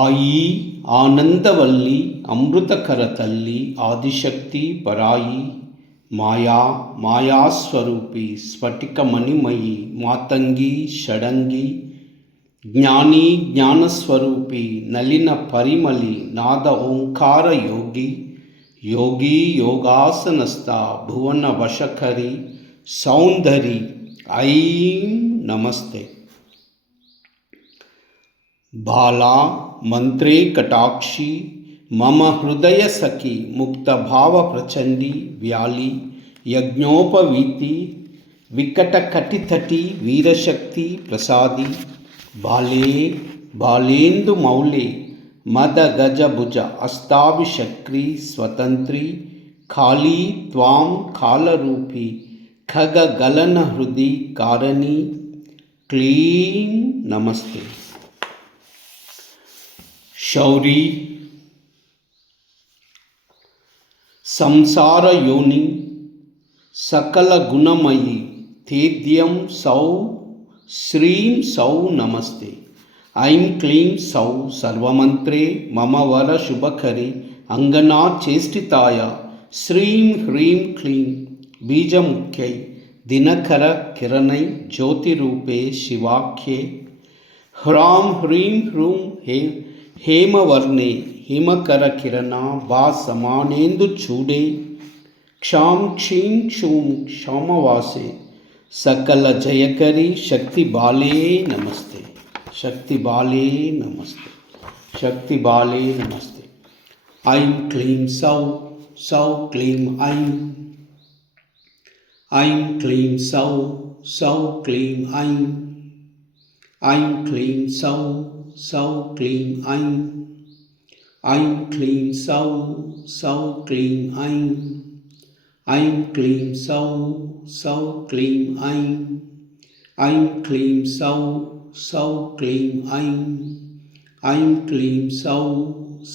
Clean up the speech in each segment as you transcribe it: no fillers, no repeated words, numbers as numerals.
ఆయి ఆనందవల్లి అమృతకర తల్లి ఆదిశక్తి పరాయి మాయాస్వరూపి స్ఫటికమణిమయి మాతంగి షడంగి జ్ఞాని జ్ఞానస్వరూపి నలిన పరిమళి నాద ఓంకార యోగి యోగాసనస్థ భువన వశకరి సౌందరి ఐం నమస్తే. బాలా మంత్రే కటాక్షి మమ హృదయ సఖి ముక్త భావ ప్రచండి వ్యాలి యజ్ఞోపవీతి వికట కటితటి వీరశక్తి ప్రసాది బాలేందు మౌళే మద గజ భుజ అస్తాభిషక్రి స్వతంత్రి కాళీ త్వాం కాలరూపి ఖగ గలన హృది కారణి క్లీం నమస్తే. శౌరి సంసార యోని సకల గుణమయి తేద్యం సౌ శ్రీం సౌ నమస్తే. ఐం క్లీం సౌ సర్వమంత్రే మమ వర శుభకరి అంగనా చేష్టితాయ శ్రీం హ్రీం క్లీం బీజముఖ్యై దినకర కిరణై జ్యోతిరూపే శివాఖ్యే హ్రాం హ్రీం హ్రూం హేమవర్ణే హిమకర కిరణ బా సమానేందు చూడే క్షాం క్షీం క్షూం క్షామవాసే సకల జయకరి శక్తి బాలే నమస్తే. శక్తి బాలే నమస్తే. శక్తి బాలే నమస్తే. ఐం క్లీం సౌ సౌ క్లీం ఐం ఐం క్లీం సౌ సౌ క్లీం ఐం ఐం క్లీం సౌ సౌ క్లీం ఐం ఐం క్లీం సౌ సౌ క్లీం ఐం ఐం క్లీం సౌ సౌ క్లీం ఐం ఐం క్లీం సౌ సౌ క్లీం ఐం ఐం క్లీం సౌ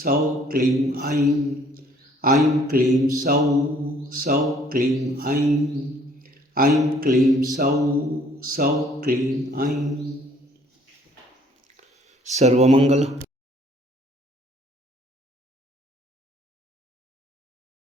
సౌ క్లీం ఐం ఐం క్లీం సౌ సౌ క్లీం ఐం ఐం క్లీం సౌ సౌ క్లీం ఐం. సర్వమంగళ.